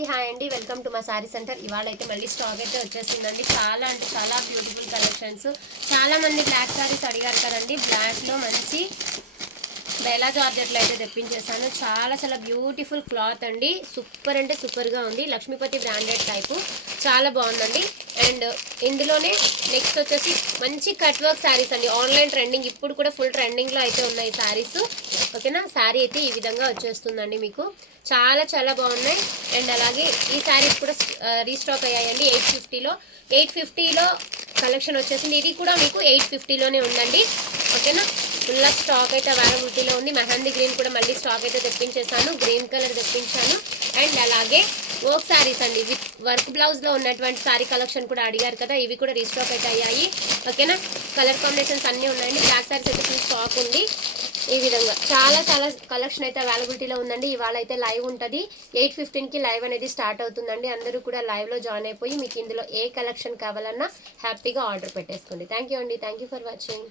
అందరికీ హాయ్ అండి, welcome to మా సారీ సెంటర్. ఇవాళ అయితే మళ్ళీ స్టాక్ అయితే వచ్చేసిందండి. చాలా అంటే చాలా బ్యూటిఫుల్ కలెక్షన్స్. చాలా మంది బ్లాక్ సారీస్ అడిగారు కదండి. బ్లాక్ లో మంచి బెలా జార్జెట్లో అయితే తెప్పించేసాను. చాలా చాలా బ్యూటిఫుల్ క్లాత్ అండి. సూపర్ అంటే సూపర్గా ఉంది. లక్ష్మీపతి బ్రాండెడ్ టైపు చాలా బాగుందండి. అండ్ ఇందులోనే నెక్స్ట్ వచ్చేసి మంచి కట్ వర్క్ శారీస్ అండి. ఆన్లైన్ ట్రెండింగ్, ఇప్పుడు కూడా ఫుల్ ట్రెండింగ్లో అయితే ఉన్నాయి శారీస్. ఓకేనా, శారీ అయితే ఈ విధంగా వచ్చేస్తుందండి మీకు. చాలా చాలా బాగున్నాయి. అండ్ అలాగే ఈ శారీస్ కూడా రీస్టాక్ అయ్యాయండి 850లో. 850లో కలెక్షన్ వచ్చేసింది. ఇది కూడా మీకు 850లోనే ఉందండి. ఓకేనా, ఫుల్ ఆఫ్ స్టాక్ అయితే అవైలబిలిటీలో ఉంది. మెహందీ గ్రీన్ కూడా మళ్ళీ స్టాక్ అయితే తెప్పించేసాను. గ్రీన్ కలర్ తెప్పించాను. అండ్ అలాగే వర్క్ శారీస్ అండి, విత్ వర్క్ బ్లౌజ్లో ఉన్నటువంటి శారీ కలెక్షన్ కూడా అడిగారు కదా, ఇవి కూడా రీస్టాక్ అయితే అయ్యాయి. ఓకేనా, కలర్ కాంబినేషన్స్ అన్నీ ఉన్నాయండి. బ్లాక్ శారీస్ అయితే ఫుల్ స్టాక్ ఉంది. ఈ విధంగా చాలా చాలా కలెక్షన్ అయితే అవైలబిలిటీలో ఉందండి. ఇవాళ అయితే లైవ్ ఉంటుంది. 8:15కి లైవ్ అనేది స్టార్ట్ అవుతుందండి. అందరూ కూడా లైవ్లో జాయిన్ అయిపోయి మీకు ఇందులో ఏ కలెక్షన్ కావాలన్నా హ్యాపీగా ఆర్డర్ పెట్టేసుకోండి. థ్యాంక్ యూ అండి. Thank you for watching.